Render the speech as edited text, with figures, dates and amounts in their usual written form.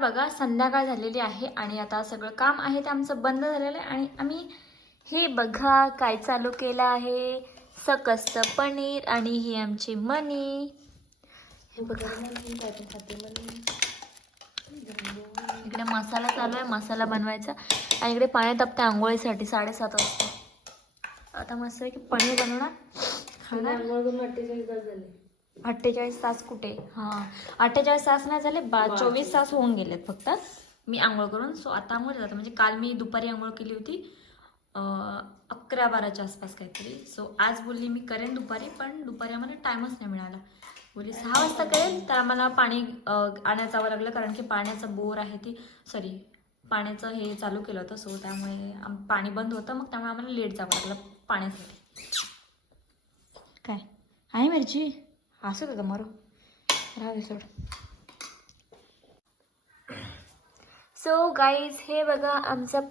बघा संध्याकाळ झालेली आहे आणि आता सगळं काम आहे ते आमचं बंद झालेलं आहे आणि आम्ही हे बघा काय चालू केलं आहे, सकसचं पनीर. आणि ही आमची मनी, हे बघा इकडे मसाला चालू आहे, मसाला बनवायचा. आणि इकडे पाणी तापते आंघोळीसाठी 7:30 वाजता. आता मस्त आहे की पनीर बनवणार खाणार. 48 तास कुठे, हां 48 तास नाही झाले, 24 तास होऊन गेलेत फक्त मी आंघोळ करून. सो आता आंघोळ जातं, म्हणजे काल मी दुपारी आंघोळ केली होती 11-12च्या आसपास काहीतरी. सो आज बोलली मी करेन दुपारी, पण दुपारी आम्हाला टाईमच नाही मिळाला. बोलली 6 वाजता करेन, तर आम्हाला पाणी आणायला जावं लागलं, कारण की पाण्याचं बोर आहे ती पाण्याचं हे चालू केलं होतं. सो त्यामुळे पाणी बंद होतं, मग त्यामुळे आम्हाला लेट जावं लागलं पाण्यासाठी. काय आहे मिरची असं होतं मारो राहू सोड. सो गाईज हे बघा आमचं